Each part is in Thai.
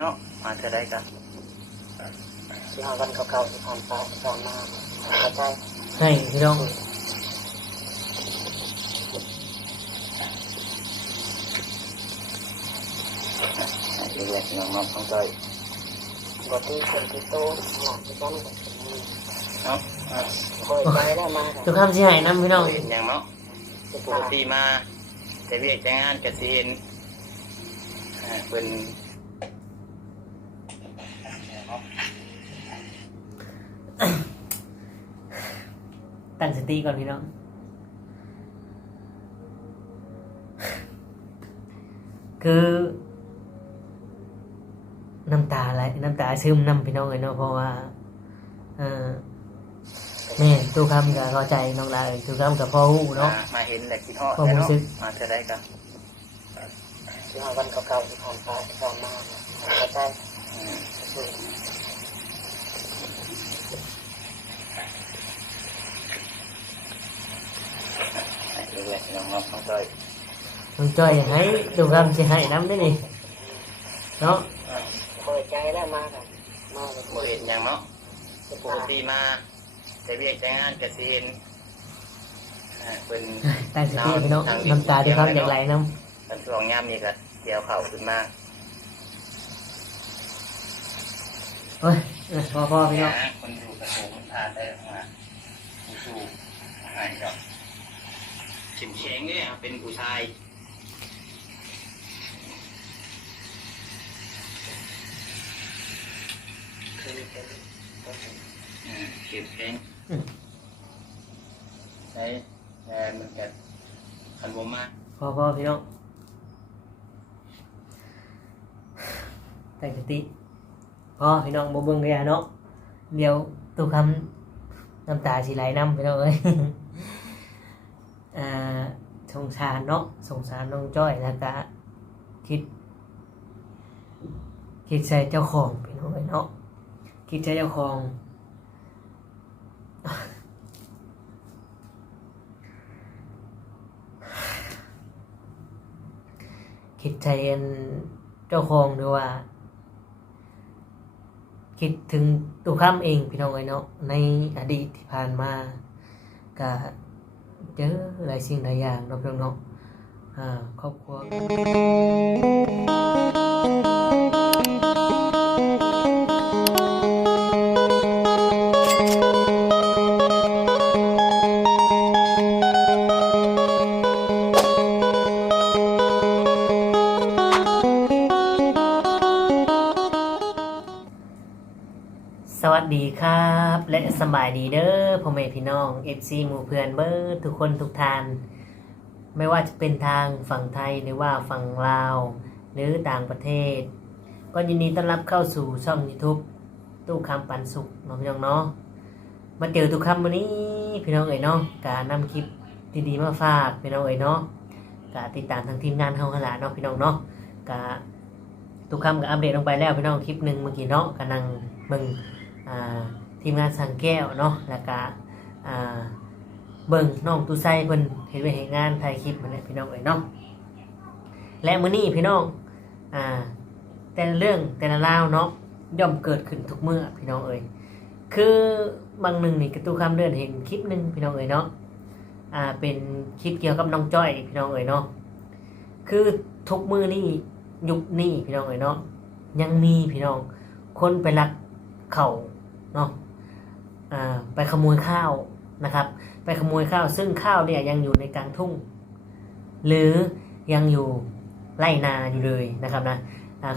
เนาะมาเธอได้กันที่ห้าวันเก่าๆที่ผ่านไปผ่านมาเข้าใจให้พี่น้องเล็กๆน้องๆต้องใจบทที่คนที่โตหลังที่ต้องเนาะคอยใจได้มาทุกคำสิให้นํพี่น้องเห็นอย่างเนาะปกติมาแต่เวียกแต่งานกสิเห็นอ่าเป็น ตั้งสติก่อนพี่น้องคือน้ำตาไหลน้ำตาซึมน้ำพี่น้องเลยเนาะเพราะว่าเออแม่ตู้คำกับเข้าใจน้องลาเลยตู้คำกับพ่อหูเนาะมามาเห็นแหละคิดฮอดความแต่รู้เนาะสึกมาเธอได้กันที่ห้าวันเก่าๆที่ผ่านไปผ่านมาเข้าใจ อืมเล็กๆน้องๆต้องใจน้องจ้อยให้ตู้คำสิให้น้ำได้นี่เนาะคอยใจได้มามาเลยบ่เห็นอย่างเนาะปกติมาแต่เวียกแต่งานกสิเห็นอ่าเป็นตั้งสติพี่น้องน้ำตาที่คำอยากไหลน้กันช่วงยามนี้ก็เดี๋ยวเข่าขึ้นมาำโอ้ยเออพอพอพี่น้องหาคนอยู่กระโถนผ่านได้ออกมาผู้สู้หายครับเข็มแข็งเนี่ยเป็นผู้ชายเป็นเข็มแข็งใช้แทนมันกันคันบมมากพอพอพี่น้องแตั้งสติพอพี่น้องบ่เบิ่งเลยอะเนาะเดี๋ยวตู้คำน้ำตาสิไหลน้ำพี่น้องเอ้ย สงสารเนาะสงสารน้องจ้อยแล้วก็คิด คิดใส่เจ้าของพี่น้องเอ้ยเนาะคิดใส่เจ้าของคิดใจเย็นเจ้าของด้วยว่า คิดถึงตัวข้ามเองพี่น้องเอ้ยเนาะในอดีตที่ผ่านมาก็ เจอหลายสิ่งหลายอย่างเนาะพี่น้องเนาะอ่าครอบครัวสวัสดีครับ และสบายดีเด้อ พ่อแม่พี่น้อง FC หมู่เพื่อนเบิร์ดทุกคนทุกทาน ไม่ว่าจะเป็นทางฝั่งไทยหรือว่าฝั่งลาว หรือต่างประเทศ ก็ยินดีต้อนรับเข้าสู่ช่อง YouTube ตู้คำปันสุขเนาะพี่น้องเนาะมาเจอตู้คำวันนี้พี่น้องเอ๋ยเนาะกานำคลิปดีๆมาฝากพี่น้องเอ๋ยเนาะกาติดตามทางทีมงานเฮาขนาดเนาะพี่น้องเนาะกาตู้คำก็อัปเดตลงไปแล้วพี่น้องคลิปหนึ่งเมื่อกี้เนาะกำลังมึงอ่า ทีมงานสังแก้วเนาะแล้วก็อ่าเบิ่งน้องตูไซเพิ่นเห็นไปเห็นงานถ่ายคลิปมาเนี่ยพี่น้องเอ้ยเนาะและมื้อนี้พี่น้องอ่าแต่เรื่องแต่ละเราเนาะย่อมเกิดขึ้นทุกเมื่อพี่น้องเอ้ยคือบางหนึ่งนี่กระตู้คำเดินเห็นคลิปหนึ่งพี่น้องเอ้ยเนาะ อ่า เป็นคลิปเกี่ยวกับน้องจ้อยพี่น้องเอ้ยเนาะ คือทุกมือนี่ยุคนี้พี่น้องเอ้ยเนาะ ยังมีพี่น้องคนไปลักเข่าเนาะ ไปขโมยข้าวนะครับ ไปขโมยข้าวซึ่งข้าวเนี่ยยังอยู่ในกลางทุ่ง หรือยังอยู่ไร่นาอยู่เลยนะครับนะ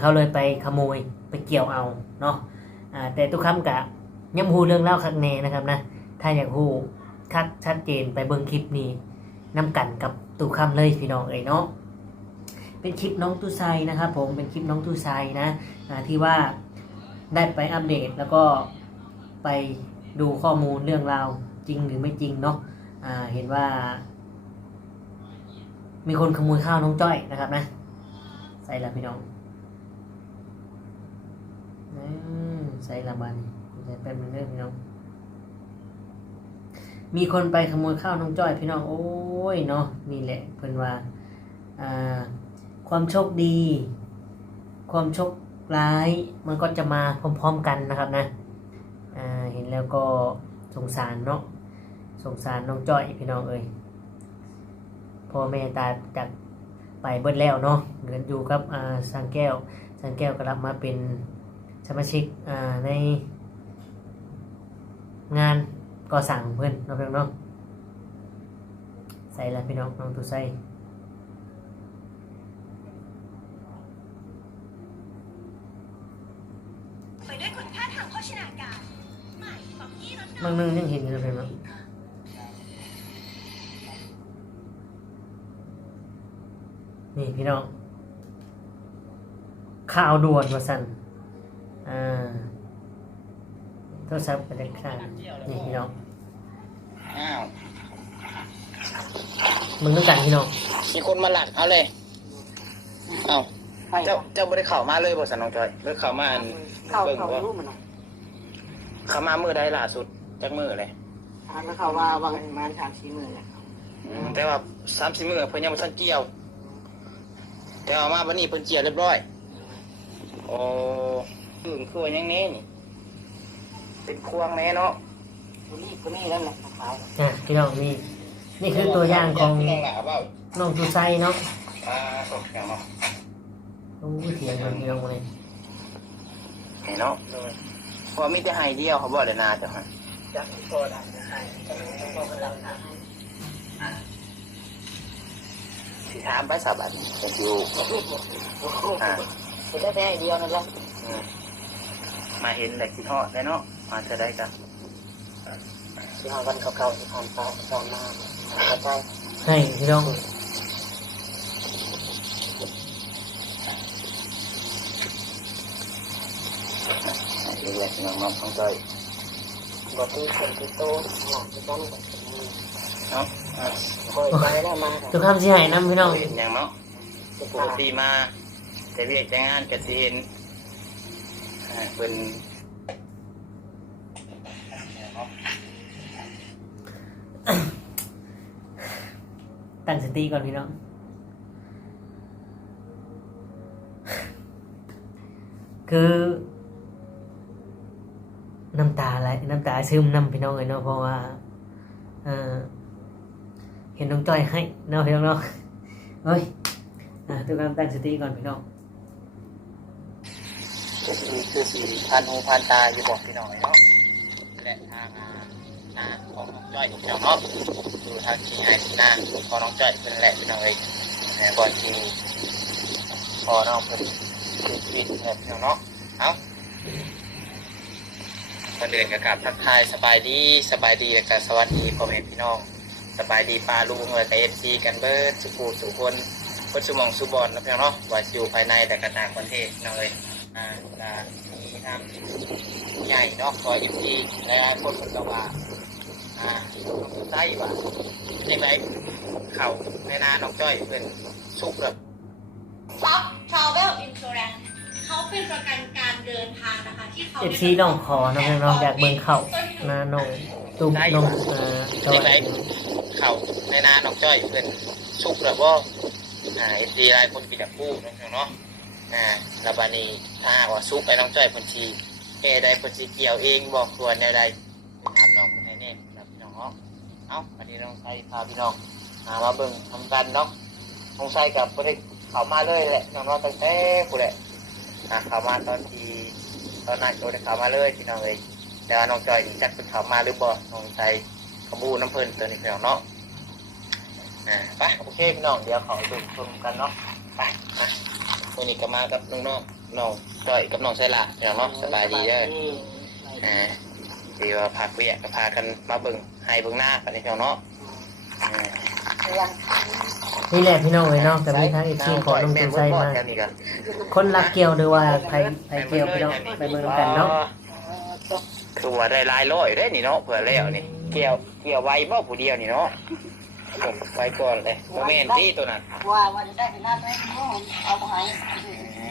เขาเลยไปขโมยไปเกี่ยวเอาเนาะอ่าแต่ทุกคำกะยังหูเรื่องเล่าคักแน่นะครับนะถ้าอยากหูคักชัดเจนไปเบิ่งคลิปนี้นำกันกับตุคำเลยพี่น้องเอ๋ยเนาะเป็นคลิปน้องตู้ไซนะครับผมเป็นคลิปน้องตู้ไซนะที่ว่าได้ไปอัปเดตแล้วก็ไป ดูข้อมูลเรื่องราวจริงหรือไม่จริงเนาะเห็นว่า มีคนขโมยข้าวน้องจ้อยนะครับนะ ใส่ละพี่น้องอใส่ละบันใส่แป๊บนึงเด้อพี่น้อง มีคนไปขโมยข้าวน้องจ้อย พี่น้องโอ้ยเนาะนี่แหละเพิ่อนว่าความโชคดี ความโชคร้ายมันก็จะมาพร้อม ๆ กันนะครับนะ เห็นแล้วก็สงสารเนาะสงสารน้องจ้อยพี่น้องเอ้ยพ่อแม่ตาจากไปเบิดแล้วเนาะเหลืออยู่กับอ่าสังแก้วสังแก้วก็รับมาเป็นสมาชิกในงานก่อสร้างเพื่อนเนาะพี่น้องเนาะใส่แล้วพี่น้องน้องตูใส่ไป บางนึงยังเห็นอยู่นะพี่น้องนี่พี่น้อง ข่าวด่วนว่าสั่นอ่าโทรศัพท์เป็นข้างนี่พี่น้องอ้าวมึงต้องการพี่น้อง มีคนมาหลักเอาเลย เอ้าไปเจ้าเจ้าบ่ได้เข้ามาเลยบ่สันน้องจอยหรือเข้ามาอันเข้าเบิ่งเขาบ่รู้มันนะเข้ามามื้อใดล่าสุด จักมื้อเลยทางเขาว่าวางมาทางชี้มือเนี่ยอืมแต่ว่า30มื้อเพิ่นยังบ่ทันเกี่ยว แต่เอามาวันนี้เพิ่นเกี่ยวเรียบร้อยโอ้อื่นคือว่ายังแน่นี่เป็นควงแม่เนาะคนนี้คนนี้แล้วนะขาวอะพี่น้องนี่นี่คือตัวอย่างของพี่น้องหลาเปล่าน้องตูไซเนาะอ่าสดแข็งเนาะโอ้ยเถียงกันพี่น้องเลยเห็นเนาะเพราะมีแต่ไฮเดียวเขาบอกเลยนาจ้ะฮะๆ จากโซดาใช่ต้องพอกันแล้วสิถามไปสาบันก็อยู่อ่าจะได้แค่เดียวนั่นแหละมาเห็นแหละคิดฮอดได้เนาะมาจะได้จ้ะที่ห้าวันเก่าๆที่ผ่านไปผ่านมาแล้วก็ให้พี่น้องเรียกน้องน้องต้องใจ บอกที่คนที่โตหลังที่ต้องเนาะอ่าคอยใจแล้วมาทุกคำสิให้นํพี่น้อง เห็นอย่างเนาะปกติมาจะเรียกจะงานจะสิเห็นอ่าเป็นตั้งสติก่อนพี่น้อง คือ น้ำตาไหลน้ำตาซึมน้ำพี่น้องเลยเนาะเพราะว่าเห็นน้องจ้อยให้เนาะพี่น้องเนาะเฮ้ยอะทุกคำตั้งสติก่อนพี่น้องสีคือสีพันหูพันตาอยู่บอกพี่น้องเนาะและทางนาของน้องจ้อยพี่น้องเนาะดูทางขี้ไอ้หน้าของน้องจ้อยเป็นแหละพี่น้องเลยแหน่บอลทีพอน้องเป็นชีวิตเนี่ยพี่น้องเนาะเอา คนเดินกับกับทักทายสบายดีสบายดีแล้วกับสวัสดีพ่อแม่พี่น้อง สบายดีปลาลุงเลยกับเอฟซีกันเบิร์ดสุกูสุคนคนสุหมองสุบอลนะเพี่องเนาะว่าอยู่ภายในแต่กระต่างประเทศน้องเลยอ่าก็มีทางใหญ่เนาะขออีกทีหลายๆคนคนก็ว่าอ่าใต้ว่ายังไงเข่าในนาน้องจ้อยเป็นสุกแบบซอฟทรา เวลอินชูแรนเขาเป็นประกันการเดินทางนะคะที่เขาเอฟซีน้องขอน้องน้องอยากเบิ่งเข้านาน้องตุ้มน้องเอ่อสวัสดีเข่าในนาน้องจ้อยเป็นสุกแบบว่าอ่าเอฟซีหลายคนกินแบบพูดเนาะอ่าระบานีถ้าหากว่าสุกไปน้องจ้อยเพนชีแกใดเพนชีเกี่ยวเองบอกตัวแนวใดเป็นทำน้องคนไหนแน่ครับพี่น้องเนาะเอ้าวันนี้น้องไซพาพี่น้องหามาเบิ่งทำกันเนาะสงสัยกับประเด็เขามาเลยแหละน้องๆตั้งแต่ผู้แหละ อะเขามาตอนที่ตอนนั้นตัวได้เขามาเลยพี่น้องเลยแต่ว่าน้องจอยนี่จักเป็นเขามาหรือบ่น้องใจขบูน้ำเพลินตัวนี้พี่น้องเนาะอ่าไปโอเคพี่น้องเดี๋ยวขาดูชมกันเนาะไปนะวันนี้ก็มากับน้องๆน้องจอยกับน้องไซล่าพี่น้องเนาะสบายดีเด้ออ่าดีว่าพาเปียกก็พากันมาเบิ่งให้เบิ่งหน้ากันนี่พี่น้องเนาะอ่า นี่แหละพี่น้องเลยเนาะแต่มีทางเอฟซีขอน้องตูไซมาคนรักเกี่ยวหรือว่าใครใครเกี่ยวพี่น้องไปเบิ่งกันเนาะคือว่าได้หลายร้อยได้นี่เนาะเผื่อแล้วนี่เกี่ยวเกี่ยวไว้บ่ผู้เดียวนี่เนาะผมไว้ก่อนเลยโมเมนที่ตัวนั้นว่าว่าจะได้เป็นหน้าไหมเอาไปให้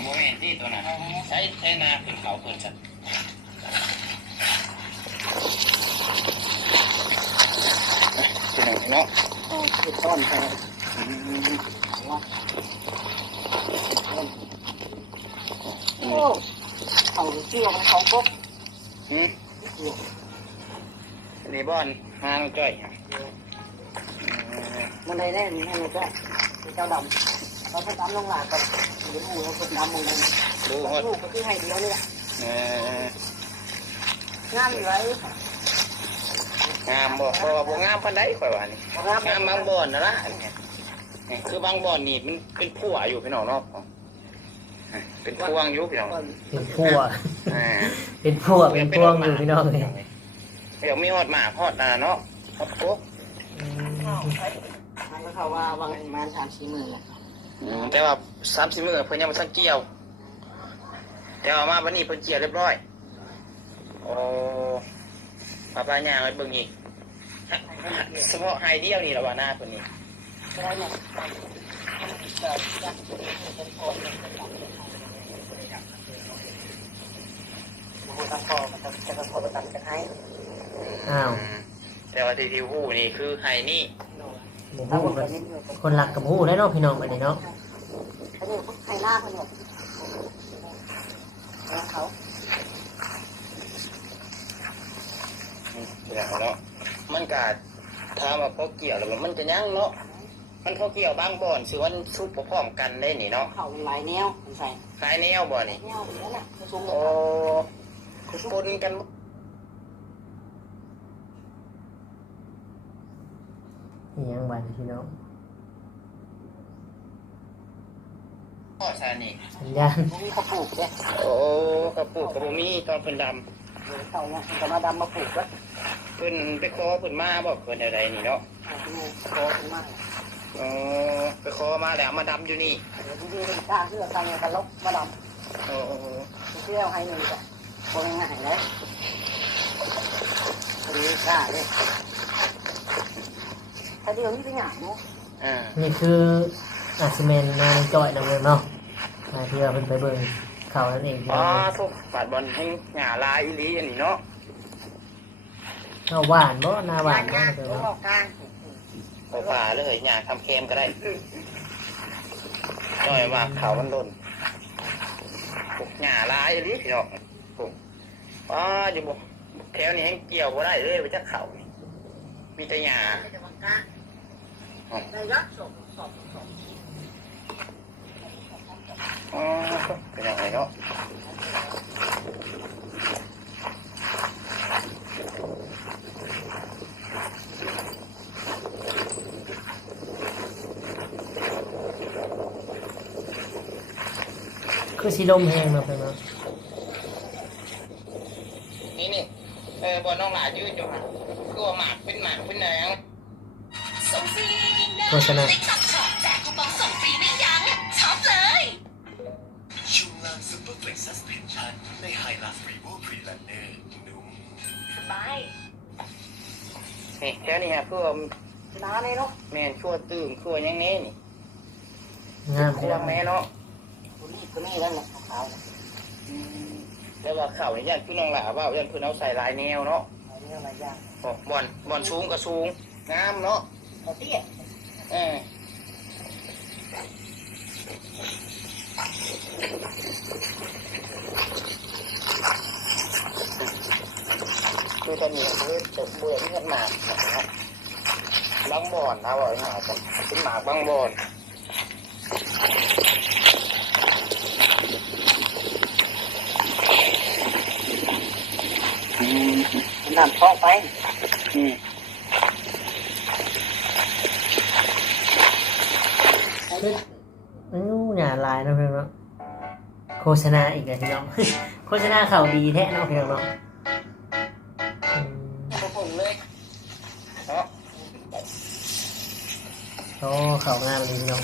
โมเมนที่ตัวนั้นใช้ใช้นาเป็นเขาเพิ่นจัดเป็นหนึ่งเนาะ คือต้นไปอืมเขาเกี่ยวมันเขาก็หืมนี่บอนหาน้องจ้อยมันได้แน่นี่ให้มันก็เจ้าดำเราไปตามลงหลากับเดี๋ยวหูเราไปตามมองมันลูกก็คือให้เดียวนี่แหละงามอยู่ไร งามบ่เพราะว่าบ่งามปานใดข่อยว่านี่งามงามบางบ่อนนะล่ะอันเนี้ยนี่คือบางบ่อนนี่มันเป็นผัวอยู่พี่น้องเนาะเป็นพวงอยู่พี่น้องเป็นพวกอ่าเป็นพวกเป็นพวงอยู่พี่น้องเลยเดี๋ยวมีฮอดหมาฮอดนาเนาะฮอดปุ๊กมันก็เขาว่าบางประมาณสามสี่หมื่นแหละอืมแต่ว่าสามสิบมื้อเพิ่นยังบ่ทันเกี่ยว แต่ว่ามาวันนี้เพิ่นเกี่ยวเรียบร้อยโอ้ ปลาปลาย่างไว้เบิ่งอีกเฉพาะไฮเดียวนี่ละว่าหน้าเพิ่นนี่ก็ได้เนี่ยมันก็พอมันจะจะพอประกันกันให้อ้าวอืมแต่ว่าที่ที่ฮู้นี่คือไฮนี่หมูถ้าหูผมกัจะนนิ่งอยู่กับคนหลักกับหูได้เนาะพี่น้องไปเลยเนาะเขา เนี่ยใครหน้าเขาเนี่ยเขาอืมเดี๋ยวเนาะมันก็ถามว่าพอเกี่ยวแล้วมันจะยังเนาะมันพอเกี่ยวบางบ่อนสิวันซุปพร้อมกันได้นี่เนาะเขาหลายแนวใส่คล้ายแนวบ่นี่แนวนี้แหละกระซุงโอ้ปนกันอีหยังบันพี่น้องพ่อชานี่สัญญาณมีเขาปลูกเนี่ยโอ้กระปุกกระปุมีตอนเพิ่นดเขาเนี่ยจะมาดำมาปลูกแล้วำเพิ่นไปขอเพิ่นมาบอกเพิ่นอะไรนี่เนาะโตขึ้นมากเออไปขอมาแล้วมาดำอยู่นี่เดี๋ยวที่เป็นกล้าเสื้อใส่กันลบมาดโอ้โอ้ำเสื้อให้หนึ่งจ้ะบนง่ายเลยอันนี้กล้าเลยถ้าเดี๋ยวนี้เป็นหยาบเนาะอ่านี่คืออาซิเมนนางจอยนะเมืองเนาะมาที่เราเป็นไปเบิ่งเขานั่นเองพี่อ๋อน้องทุกบาดบอลให้หงาลายอีหลีอันนี้เนาะ เอาหวานบ่หน้าหวานบ่เดี๋ยวอเนาะอกกลางไปป่าเลยหงาทำเค็มก็ได้หน่อยว่าเขามันหล่นปลูกหงาลายอีหลีพี่น้องปลูกอ๋ออยู่บ่แถวนี้ให้เกี่ยวบ่ได้เลยไปจากเขานี่มีแต่หญ้าจะวางกลางได้ยักษ์สองสองสองอ๋อเป็นยังไงเนาะ คือสีลมแห้งเนาะพี่น้องนี่นี่เออบอลน้องหลายืดอยู่ค่ะตัวหมากเป็นหมากเป็นแนวส่งฟรียิงได้โฆษณาติ๊กต็อกช็อปแจกคูปองส่งฟรีไม่ยั้งช็อปเลยช่วงล่างซุปเปอร์เฟรชซัสเพนชั่นในไฮลักรีโวพรีแลนเนอร์นุ่มบายนี่แถวนี้ฮะคือน้าเลยเนาะแม่นชั่วตื่มชั่วยังไงนี่งามคพี่วน้องงแม่เนาะ ตัวนี้ตัวนี้นั่นแหละขาวแล้วว่าเข่านี่ยันพี่น้องหลาว่ายันเพื่อนเอาใส่ลายแนวเนาะอันนี้อะไรย่างบอกบอลบอลสูงก็สูงงามเนาะเขาเตี้ยเออคือตอนนี้คือตกเบื่อที่กันหมากนะครับบางบอนนะบอกหมากเป็นหมากบางบอน นดันท้องไปอืมอู้หน้าลายนาะพี่องเนาะโฆษณาอีกแล้วพี่น้องโฆษณาเขาวดีแท้เนาะพี่น้องเนาะอืมเนาะโอ้เขาวงามเลยพี่น้อง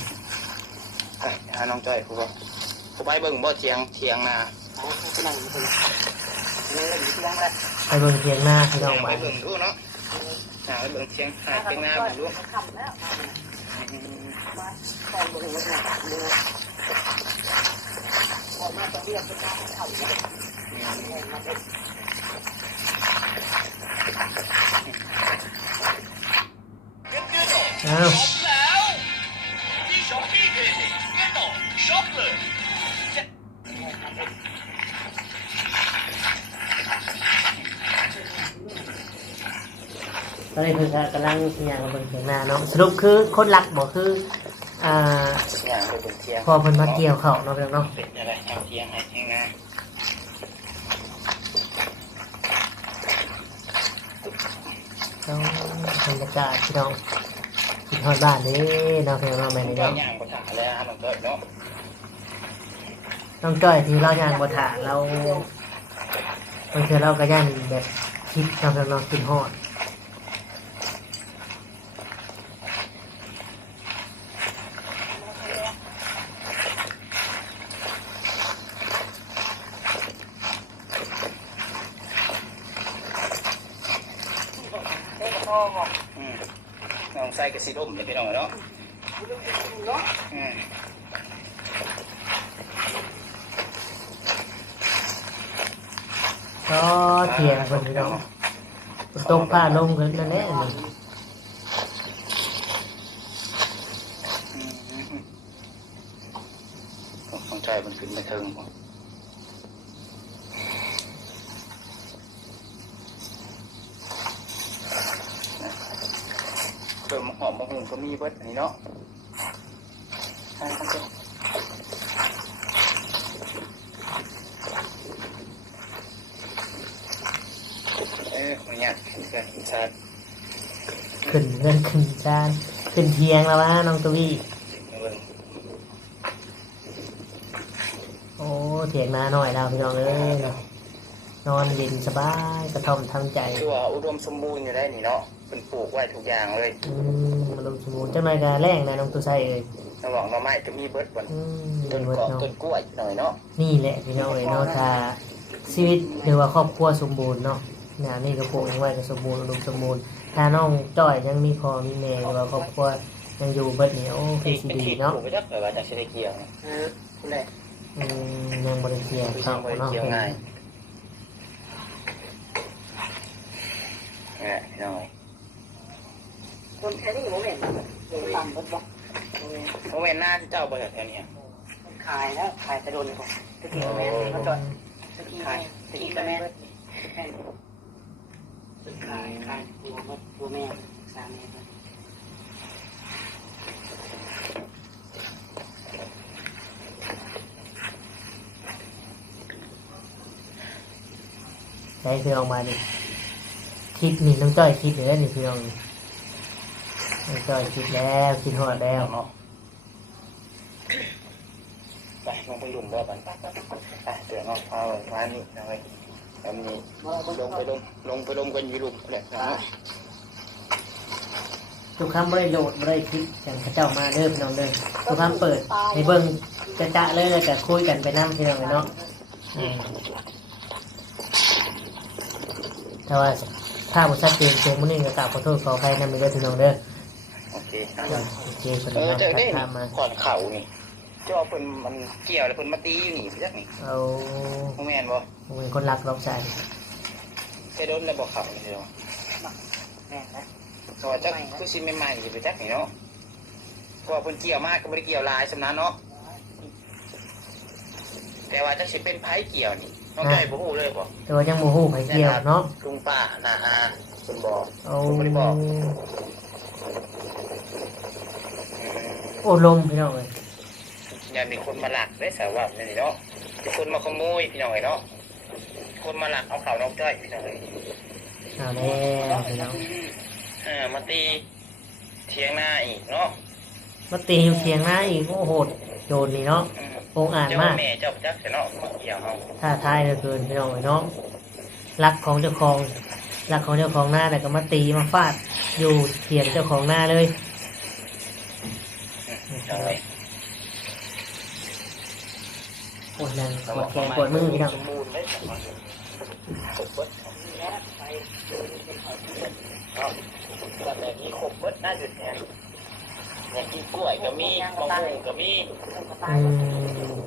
อะน้องจ้อยครูบ่ครูไปเบิ่งบ่เทียงเทียงนา ไปเบิ่งเทียงหน้าพี่น้องไปเบิ่งดูเนาะหาไปเบิ่งเทียงหาเทียงหน้าเบิ่งดูทำแล้าแทนบริเวณนี้ดูออกมาจะเรียกเป็นการทำมาเป็น เงินเดือนออก อ้าว ช็ อปแล้วที่ช้อปปี้เพย์เงินออกช็อปเลยอนนี้เพิ่นก็กำลังย่างมาเบิ่งเถียงนาเนาะสรุปคือคนหลักบ่คืออ่าอย่างไปเป็นเทียงพอเพิ่นมาเกี่ยวข้าวเนาะเพียงเนาะเป็นอะไรเอาเทียงให้เทียงนะต้องบรรยากาศพี่น้องคิดฮอดบ้านเด้เนาะเพียงเนาะแม่นี่ก็เนาะย่างภาษาแล้วมันก็เนาะต้องจ้อยที่เราย่างบ่ถาเราบางเทื่อเราก็ย่านแบบคิดเนาะเพียงเนาะคิด ฮอดอืมน้องใส่กระสีร่มเลยพี่น้องเนาะอืมก็เถียงเพิ่นพี่น้องตกผ้าลงกันนั่นแหละนี่ของใจมันขึ้นไปเทิงบ่เติมหอมมะฮุง ก็มีเบิดอันนี้เนาะใช่ครับเจ้าเออมันยากขึ้นกันชัดขึ้นเงินขึ้นจานขึ้นเทียงแล้ววะน้องตุ้ยเบิ่งโอ้เถียงนาหน่อยแล้วพี่น้องเอ้ยนอนเย็นสบายกระท่อมทำใจคือว่าอุดมสมบูรณ์อยู่ได้นี่เนาะ เป็นปลูกไว้ทุกอย่างเลยอืมมาลงสมุนจังไรกะแรงนะน้องตุ้ยใส่เอ้ยระหว่างหน่อไม้ก็มีเบิดบนอืมต้นเบิดเกาะเนาะต้นกล้วยหน่อยเนาะนี่แหละพี่น้องเอ้ยเนาะถ้าชีวิตหรือว่าครอบครัวสมบูรณ์เนาะเนี่ยนี่ก็ปลูกไว้ก็สมบูรณ์อุดมสมบูรณ์ถ้าน้องจ้อยยังมีพ่อมีแม่หรือว่าครอบครัวยังอยู่เบิดนี่โอ้คือสิเป็นดีที่ปเนาะลูกไปจักแบบว่าจากเศรษฐกิจเออคุณแหละอืมยังบริเทียไม่เขาใช่เนาะเกี่ยวง่ายนี่พี่น้อง คนแค่นี้ผมเห็นเห็นต่ำรถบอกโมเมนหน้าเจ้าบริษัทแถวนี้ขายแล้วขายแต่โดนก่อนตะกี้ก็แม่เขาจอดตะกี้ขายตะกี้ก็แม่ขายขายตัวตัวแม่สามีใช้คือออกมาดิคิดนี่น้องจ้อยคิดเลยนี่พี่น้องน้อง จ้อยคิดแล้วคิดหอดแล้วเนาะไปลงไปหลุมบ่อบันไปเดี๋ยวเนาะเอาร้านนี้นะเว้ยแล้วมีลงไปลงลงไปลงกันอยู่หลุมเนี่ยเนาะทุกคำไม่ได้โหลดไม่ได้คิดอย่างพระเจ้ามาเด้อพี่น้องเด้อทุกคำเปิดให้เบิ่งจะจะเลยแล้วก็คุยกันไปนั่งพี่น้องเลยเนาะอืมแต่ว่าถ้าบ่ชัดเจนเสียงมันนี่ก็กราบขอโทษขออภัยนำไปเด้อพี่น้องเด้อโอ เคโอเคคนเอนี้อเนาะเจอได้ทักทามมาก่อนเข่านี่เจ้าเพิ่นมันเกี่ยวแล้วเพิ่นมาตีอยู่นี่พี่จักนี่เอาโมแมนบ่ผมเป็นคนรักรอบใจเคยโดนแล้วบ่เข่านี่เนาะแม่นะเพราะว่าจักคือสิใหม่ๆสิไปจักนี่เนาะเพราะว่าเพิ่นเกี่ยวมากก็บ่ได้เกี่ยวหลายสำนั้นเนาะแต่ว่าจักสิเป็นไผเกี่ยวนี่น้องใจบ่ฮู้เลยบ่แต่ว่ายังโมโหไผเกี่ยวเนาะลุงป้าน้าอาเพิ่นบอก เอาผมบ่ได้บอก โอ้ลมพี่น้องเลยอย่ามีคนมาหลักได้สาวว่านี่เนาะมีคนมาขโมยพี่น้องเอ้ยเนาะคนมาหลักเอาข่าวน้องจ้อยพี่น้องเอ้ยเอาแล้วพี่น้องอ่ามาตีเถียงหน้าอีกเนาะมาตีอยู่เทียงหน้าอีกโอ้โหดโจรนี่เนาะอืมโองอ่านเจ้ามากแม่เจ้าจักแต่เนาะมาเกี่ยวเอาท่าทายเหลือเกินพี่น้องเลยเนาะรักของเจ้าของ รักของเจ้าของหน้าแต่ก็มาตีมาฟาดอยู่เถียงเจ้าของหน้าเลยปวดแรงปวดแขนปวดมือพี่น้องสมบูรณ์ได้สมบูรณ์ครบเบิดเนาะแบบนี้ครบเบิดน่าหยุดเนี่ยอย่างกินกล้วยก็มีมะม่วงก็มี อืม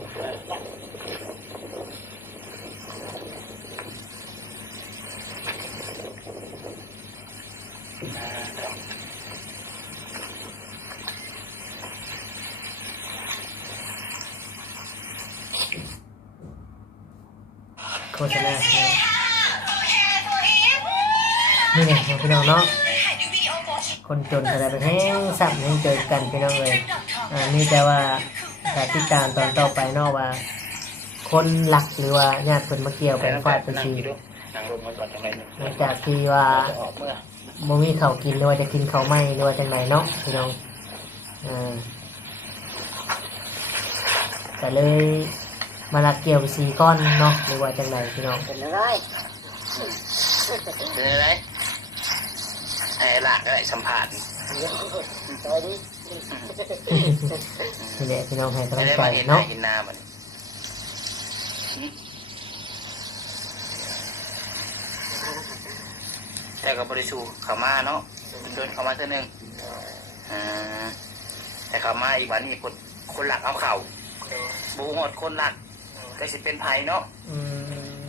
โฆษณาพี่น้องนี่ไงพี่น้องเนาะคนจนอะไรเป็นแห้งสับแห้งเจอกันพี่น้องเลยอ่ามีแต่ว่าแต่ติดตามตอนต่อไปเนอกว่า คนหลักหรือว่าญาติคนมาเกี่ยวกันฟาดไปทีนั่งลงมาก่อนจังไรหนึ่งหลังจากที่ว่าจะออกเมื่อ บ่มีข้าวกินหรือว่าจะกินข้าวไหมหรือว่าจังไหนเนาะพี่น้องอ่าก็เลยมาลักเกี่ยวไปสีก้อนเนาะหรือว่าจังไหนพี่น้องเป็นอะไรเป็นอะไรไอ้หลานก็ได้สัมผัสสวัสดีนี่แหละพี่น้องให้กำไม่ลังได้ใจมาเห็นหน้าเนาะ เห็นหน้ามัน แต่กับบริชูเขามาเนาะโดนเขามาเท่านึงอ่าแต่เขามาอีกวันนี้คนคนหลักเอาเข่าบูหดคนหลักก็สิเป็นไผ่เนาะอืม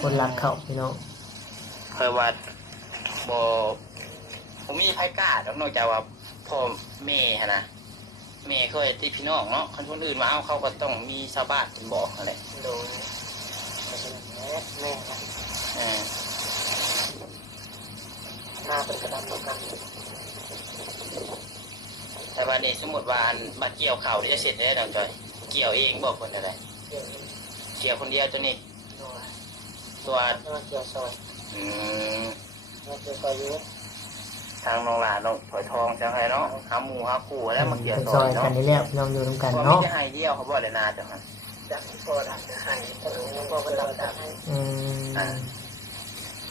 คนรักเขาพี่น้องเคยว่าบผมมีไพ่กล้าดอกนอกจากว่าพ่อแม่หั้นนะแม่เคยที่พี่น้องเนาะคนคนอื่นมาเอาเขาก็ต้องมีชาวบ้านเป็นบอกอะไรโดนแม่ เออมาเป็นกระดานตกกันแต่ว่านี่สมมติว่าอันมาเกี่ยวเข่าวที่จะเสร็จได้ดังจอย เกี่ยวเองบอกคนอะไรเกี่ยวเกี่ยวคนเดียวตัวนี้โดนตัวมาเกี่ยวซอยอืมมาเกี่ยวซอยอยู่ทางน้องหลานน้องถอยทองจังไงเนาะหาหมูหาคู่แล้วมาเกี่ยวเป็นต่ซออยยกัเนาะนนี่แหละพี่น้องอยู่ร่วมกันพอมีเนาะจะให้เดียวเขาบอกเลยนาจังหันจากโซดาจะให้ก็รู้ว่ามันดับดับให้อืม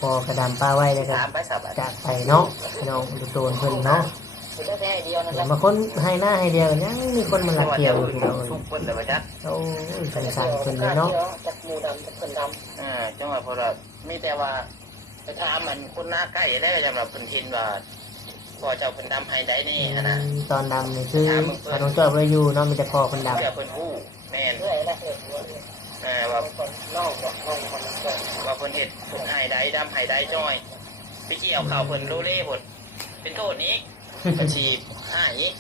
พอกระดำป้าไว้เลยกันถามไปสับอะจากไปเนาะพี่น้องดูโดนเพิ่นเนาะคือได้แค่เดียวนั่นแหเดี๋ยละวมาคนให้หน้าให้เดียวยังมีคนมาลักเกี่ยวอยู่พี่น้องทุกคนเลยว่าจัดโอ้ยสงสารเพิ่นเลยเนาะจากหมูดำจากคนดอ่าจังหวะพอเรามีแต่ว่าไปถามมันคนหน้าใกล้ได้สำหรับเพิ่นเห็นว่าพอเจ้าเพิ่นดำให้ได้นี่อะนะตอนดำนี่คือพาน้องจอยไปอยู่เนาะมีแต่พ่อคนดำเพื่อเพิ่นฮู้แม่นำเรื่อยแล้ วเรื่อยหัวเรื่อยอ่าว่าคนนอกบอกนอกคนนั้นก็ว่าเพิ่นเฮ็ดเพิ่นให้ได้ดำให้ได้จ้อยไปเกี่ยวข่าวเพิ่นโลเล่พุ่นเป็นโทษนี้เพิ่นสิให้อีก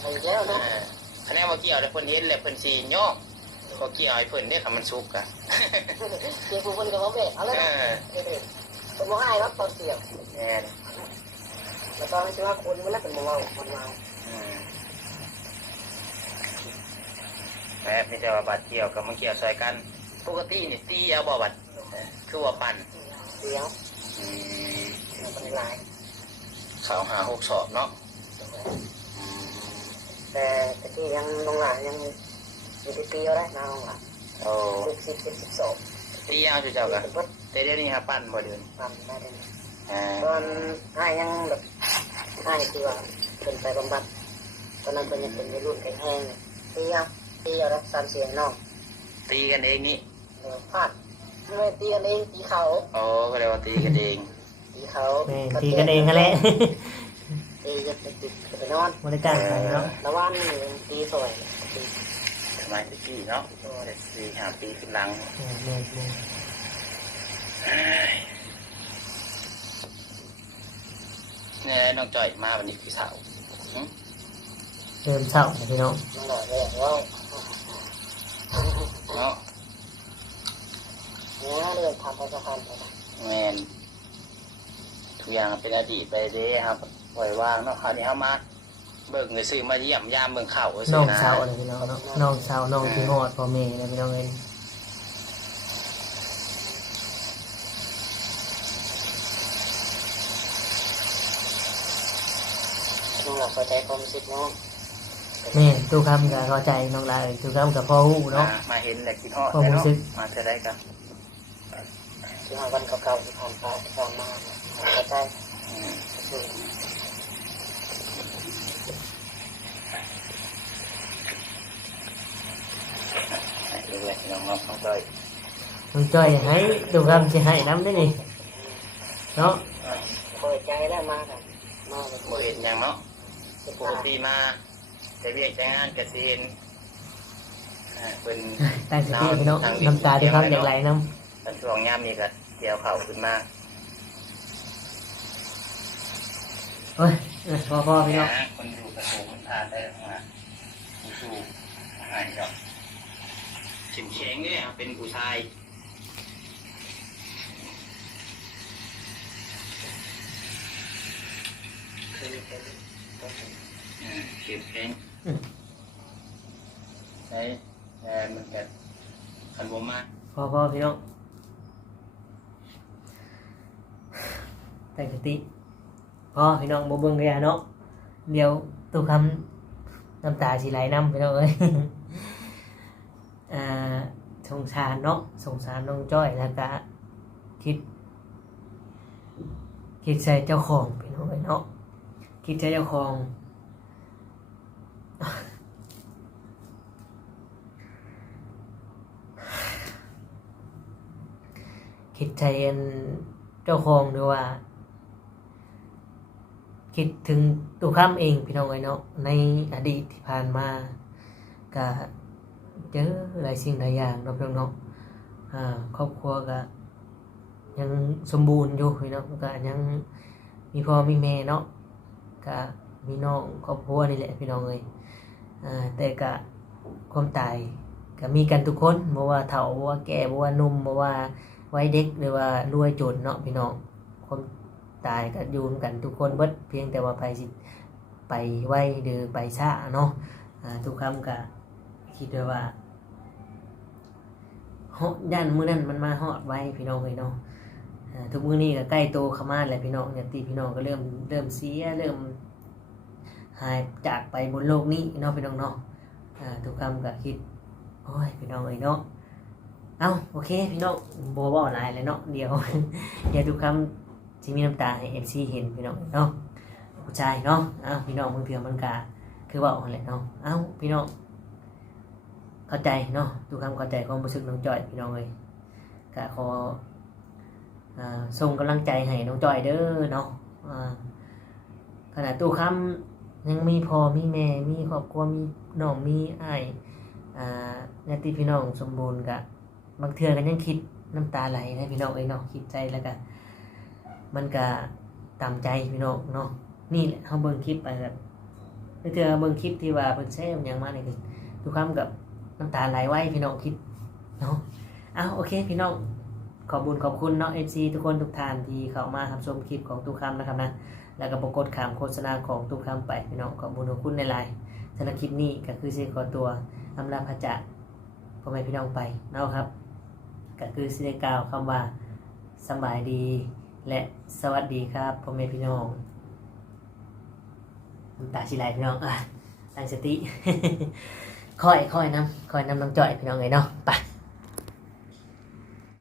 ไปแล้วนะอ่าคะแนนว่าเกี่ยวแล้วเพิ่นเห็นแล้วเพิ่นสิย่องพอเกี่ยวให้เพิ่นได้ค่ะมันสุกอะเกี่ยวผู้คนกับว่าเบะเอาเลยเอนะอเป็นโมให้ครับตอนเสี่ยงแม่นแล้วก็ไม่ใช่ว่าคนมันแล้วเป็นโมเมาคนเมาอืมแบบนี้แต่ว่าบาดเกี่ยวกับมันเกี่ยวใส่กัน ปกตินี่ตีเอาบ่บัดเออคือว่าปั่นเดียวอืมมันเป็นลายเขาหาหกสอบเนาะแต่ตะกี้ยังลงหลานยังมีที่ปีเอาได้นะลงหลานโอ้สิบสิบสิบสิบสองตีเอาจุเจ้ากันเป็นวัดแต่เดี๋ยวนี้ฮะปั้นบ่เดินทำได้เลยอ่าตอนให้ยังแบบให้คือว่าเป็นไปบำบัดตอนนั้นเป็นยังเป็นวัยรุ่นแข็งแรงตีเอาตีเอารับสามเสียงนอกตีกันเองนี่เดี๋ยว พลาดไม่ตีกันเองตีเขาโอ้ก็เรียกว่าตีกันเองตีเขาแม่งตีกันเองกันแหละตีจะไปติดจะไปนอนบริการไปเนาะแล้ววันนี้ตีสวยตีสมัยตะกี้เนาะแต่สี่ห้าปีขึ้นหลังแม่นแม่นแม่นเนี่ยน้องจ่อยมาวันนี้คือเสาร์เริ่มเศร้าเลยพี่น้องมันหล่อเลยว่า เนาะ เนี่ยเรื่องทำไปสะพานไปแมนทุกอย่างเป็นอดีตไปเด้ครับปล่อยวางเนาะคราวนี้เขามาเบิ่งเลยซื้อมาเยี่ยมยามเบิ่งเข่าน้ซื้องนะสาวอะไรพี่น้องเนาะน้องสาวน้องที่ฮอดพ่อแม่เนี่ยพี่น้องเองน้องหลับใจความรู้สึกน้องแม่นตู้คำกับเข้าใจน้องลาเอ้ยตู้คำกับพ่อฮู้เนาะมามาเห็นแต่คิดฮอดความแล้วรู้เนาะสึกมาเท่าไรกัน ที่มาวันเก่าๆที่ผ่านไปที่ผ่านมาเข้าใจอืมให้ดูเลยน้องน้องน้องจ่อยน้องจ้อยให้ตู้คำสิให้น้ำได้นี่เนาะเปิดใจแล้วมาค่ะมาเลยบ่เห็นอย่างเนาะปกติมาแต่เรียกแต่งานกสินอ่าเป็นตั้งสติพี่น้องน้ำตาที่ครับอย่างไรน้ตอนช่วงยามนี้ก็ เกี่ยวเข่าขึ้นมาำเอ้ยเอ้ยพ่อพ่อพี่น้องนะคนอยู่กระโถมันทานได้ออกมาผู้สู้อาหารก็เข้มแข็งเนี่ยเป็นผู้ชายข็งอืมใช้แทนมันกันคันบมากพอพอพี่น้อง แต่สติพอพี่น้องบ่เบิ่งเลยเนาะเดี๋ยวตุกคำน้ำตาสิไหลน้ำพี่น้องเอ้ยอ่าสงสารเนาะสงสารน้องจ้อยแล้วก็คิด คิดใส่เจ้าของพี่น้องเอ้ยเนาะคิดใส่เจ้าของคิดใจเจ้าของด้วยว่า คิดถึงตัวข้ามเองพี่น้องไอ้เนาะในอดีตที่ผ่านมาก็เจอหลายสิ่งหลายอย่างเนาะพี่น้องเนาะอ่าครอบครัวก็ยังสมบูรณ์อยู่พี่น้องก็ยังมีพ่อมีแม่เนาะก็มีน้องครอบครัวนี่แหละพี่น้องเลยอ่าแต่ก็ความตายก็มีกันทุกคนบ่ว่าเฒ่าบ่ว่าแก่บ่ว่านุ่มบ่ว่าไว้เด็กหรือว่ารวยจนเนาะพี่น้องคน ตายก็อยู่กันทุกคนเบิดเพียงแต่ว่าไปสิไปไหว้หรือไปช้าเนาะทุกคำก็คิดด้วยว่าฮอดย่านมื้อนั้นมันมาฮอดไว้พี่น้องเลยเนาะอ่าทุกมื้อนี้ก็ใกล้โตข้ามาแล้วพี่น้องญาติพี่น้องก็เริ่มเริ่มเสียเริ่มหายจากไปบนโลกนี้เนาะพี่น้องเนาะทุกคำก็คิดโอ้ยพี่น้องเอ้ยเนาะเอาโอเคพี่น้องโบบอกอะไรเลยเนาะเดี๋ยวเดี๋ยวทุกคำ ที่มีน้ำตาให้เอฟซีเห็นพี่น้องเนาะผู้ชายเนาะเอาวพี่น้องบางเถื่อมันกาคือว่าอะไรเนาะเอาวพี่น้องเข้าใจเนาะทุกคำเข้าใจความรู้สึกน้องจอยพี่น้องเลยก็ขอส่งกำลังใจให้น้องจอยเด้อเนาะขณะตู้คำยังมีพ่อมีแม่มีครอบครัวมีน้องมีไอ้ายอ่าญาติพี่น้องสมบูรณ์กะบางเทื่อก็ยังคิดน้ำตาไหลนะพี่น้องเอ้ยเนาะคิดใจแล้วก็ มันก็ตามใจพี่น้องเนาะนี่แหละเขาเบิ่งคลิปไปแบบเทื่อเบิ่งคลิปที่ว่าเพิ่นแซ่บย่างมากนี่คือทุกคำกับน้ำตาไหลไหวพี่น้องคิดเนาะเอาโอเคพี่น้องขอบุญขอบคุณเนาะ FC ทุกคนทุกท่านที่เข้ามารับชมคลิปของทุกคำนะครับนะแล้วก็ปรากฏข่าวโฆษณาของทุกคำไปพี่น้องขอบุญขอบคุณในไลน์สำหรับคลิปนี้ก็คือสิขอตัวอำลาพระจะพ่อแม่พี่น้องไปเนาะครับ ก็คือสิได้กล่าวคำว่าสบายดี และสวัสดีครับพ่อแม่พี่น้องน้ำตาชิไหลพี่น้องอะตั้งสติค่อยค่อยน้ำค่อยน้ำน้ำจ่อยพี่น้องเลยเนาะไป